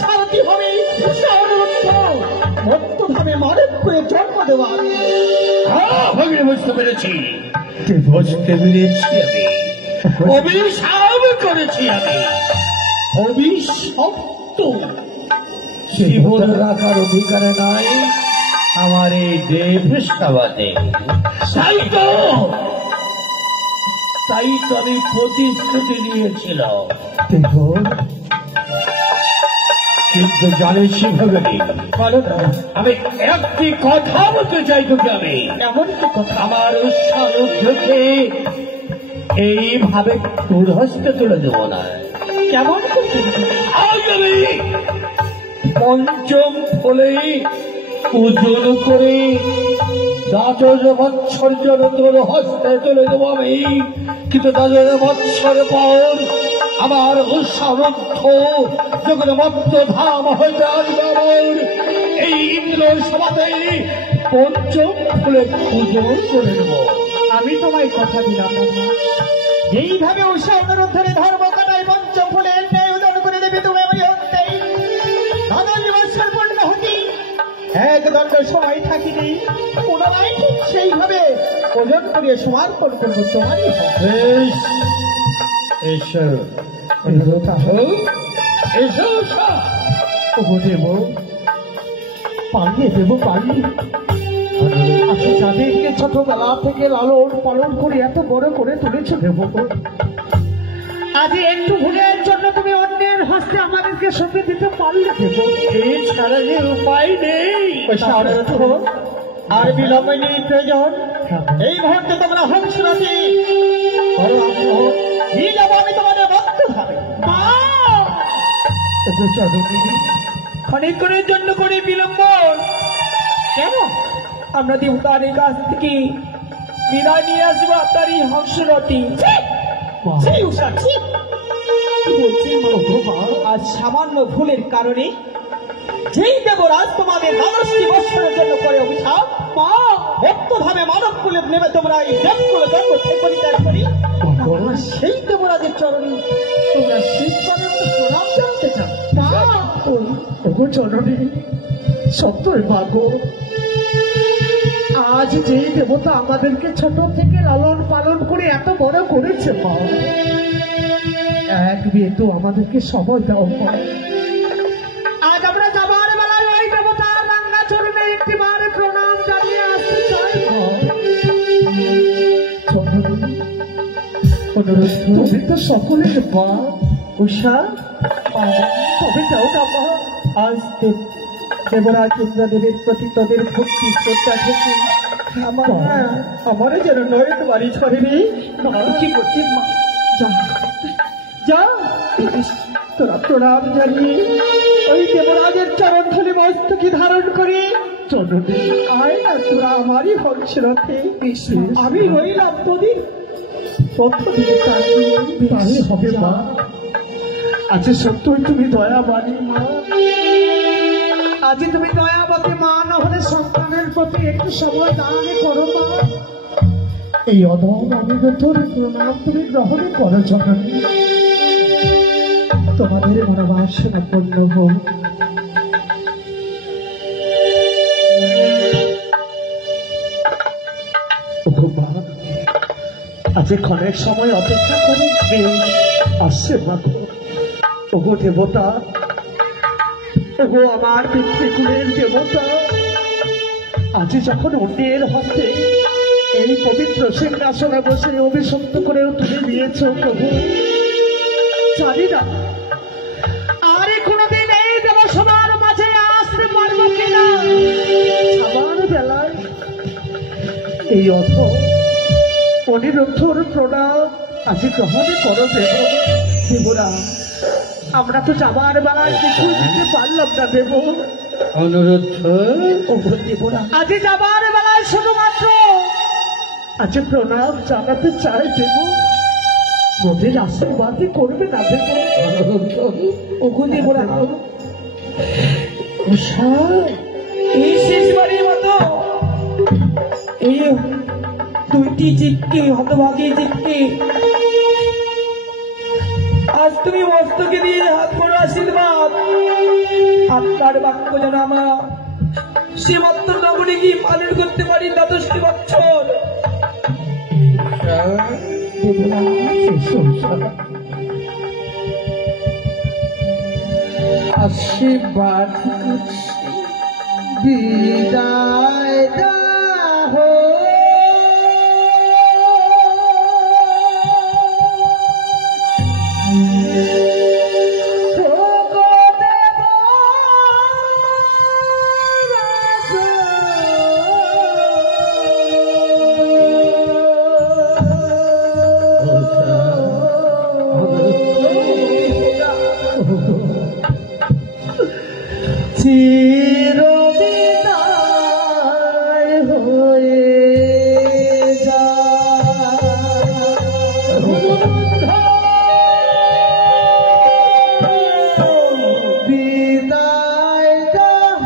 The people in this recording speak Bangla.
সারথি হবে মত্তভাবে মানব করে জন্ম দেওয়া। ভগিনী বুঝতে পেরেছি, বুঝতে পেরেছি আমি অভিশাপ করেছি, আমি অভিশপ্ত। জীবন রাখার অধিকার নাই আমার এই দেব সভাতে। তাই তো আমি প্রতিশ্রুতি নিয়েছিলাম, কিন্তু জানিস ভগিনী, আমি একটি কথা বলতে চাই তোকে। আমি এমন কি কথা? আমার সারথ্যকে এইভাবে তোর হস্তে তুলে দেবো না। কেমন আজ আমি পঞ্চম ফলে ওজন করে দ্বাদশ বৎসর জন্য তোর হস্তে তুলে দেবো আমি। কিন্তু দ্বাদশ বৎসর পর আমার সারথ্য যখন মত্তধাম হইতে আসবে, আমার এই ইন্দ্র সভাতে পঞ্চম ফুলে পূজন করে দেব। আমি তোমায় কথা দিলাম, যেইভাবে উষা অনুরোধে ধর্ম কাটায় পঞ্চম ফুলে ন্যায় উদয় করে দেবে তুমি আমি হতেই পূর্ণ হতি এক দণ্ড সময় থাকিনি পুনরায় সেইভাবে ওজন করিয়ে সমর্পণ করবো তোমারই। পালিয়ে দেবো পালিয়ে আচ্ছা, যাদেরকে ছোটবেলা থেকে লালন পালন করে এত বড় করে তুলেছে দেবো, আজ একটু ভুলের জন্য তুমি অন্যের হস্তে আমাদেরকে সঁপে দিতে পারলে দেবো। এছাড়া যে উপায় নেই। আর বিলম্ব নেই প্রয়োজন। এই মুহূর্তে তোমরা হংসরাতি আমি তোমাদের ভক্ত হবে। ক্ষণিকের জন্য করে বিলম্ব কেন? আমরা দেবতাদের কাছ থেকে বিদায় নিয়ে আসবো আপনার এই হংসরতি। আজ সামান্য ভুলের কারণে যেই দেবরাজ তোমাদের 12টি বৎসরের জন্য করে অভিশাপ ভক্তভাবে মানব কুলে নেমে তোমরা এই দেবকুলে জন্ম পরিত্যাগ করি, সেই দেবরাজের চরণে তোমরা সেই চরণে প্রণাম জানতে চাও। চরণে সত্যই ভাগ্য, আজ যেই দেবতা আমাদেরকে ছোট থেকে লালন পালন করে এত বড় করেছে, মা এক বিয়ে তো আমাদেরকে সময় দাও। আজ আমরা যাবার বেলায় ওই দেবতার রাঙ্গা চরণে একটি বার প্রণাম জানিয়ে আসতে চাই। তুমি তো সকলের মা উষা, তবে যাও না মা। আজ দেবরাজ ইন্দ্রদেবের প্রতি তোদের ভক্তি শ্রদ্ধা থেকে আমারও যেন নয়ন বাড়ি ছড়েনি। কি করছি মা, যা তোরা প্রণাম জানিয়ে ওই দেবরাজের চরণ ধরে মস্তকে ধারণ করে চরণে আয় না তোরা আমারই হংসরথে। আমি রইলাম তোদের তথ্য দিতে তাই হবে মা। আজ সত্যই তুমি দয়াবানী মা, আজ তুমি দয়াবতী মা, না হলে সন্তানের প্রতি একটু সময় দান করো মা। এই অধম অনিরুদ্ধর প্রণাম তুমি গ্রহণ করো জননী। তোমাদের মনোবাসনা পূর্ণ হোক। আজ ক্ষণের সময় অপেক্ষা করো, আসছে মাত্র। ওগো দেবতা, ওগো আমার পিতৃকুলের দেবতা, আজ যখন অন্যের হস্তে এই পবিত্র সিংহাসনে বসে অভিষিক্ত করেও তুলে দিয়েছ প্রভু, জানি না আর কোনদিন এই দেবসভার মাঝে আসতে পারবো কিনা। আমার বেলায় এই অর্থ অনিরুদ্ধর প্রণাম আজ গ্রহণ করো দেবরা। আমরা তো যাবার বেলায় কিছু দিতে পারলাম না দেব। অনুরোধ দেবরা আজ যাবার বেলায় শুধুমাত্র আজ প্রণাম জানাতে চাই দেব। মোদের আশীর্বাদ করবে না দেব। ওগো দেবরা, এই শেষবারের মতো এই দুইটি জীবকে, হতভাগী জীবকে আজ তুমি মস্তকে দিয়ে হাত করো আশীর্বাদ। আপনার বাক্য যেন আমরা সীমান্ত নগরে গিয়ে পালন করতে পারি ১২টি বছর। আশীর্বাদ বিদায় দাও চির বিদায় হয়ে যা বিদায় দাও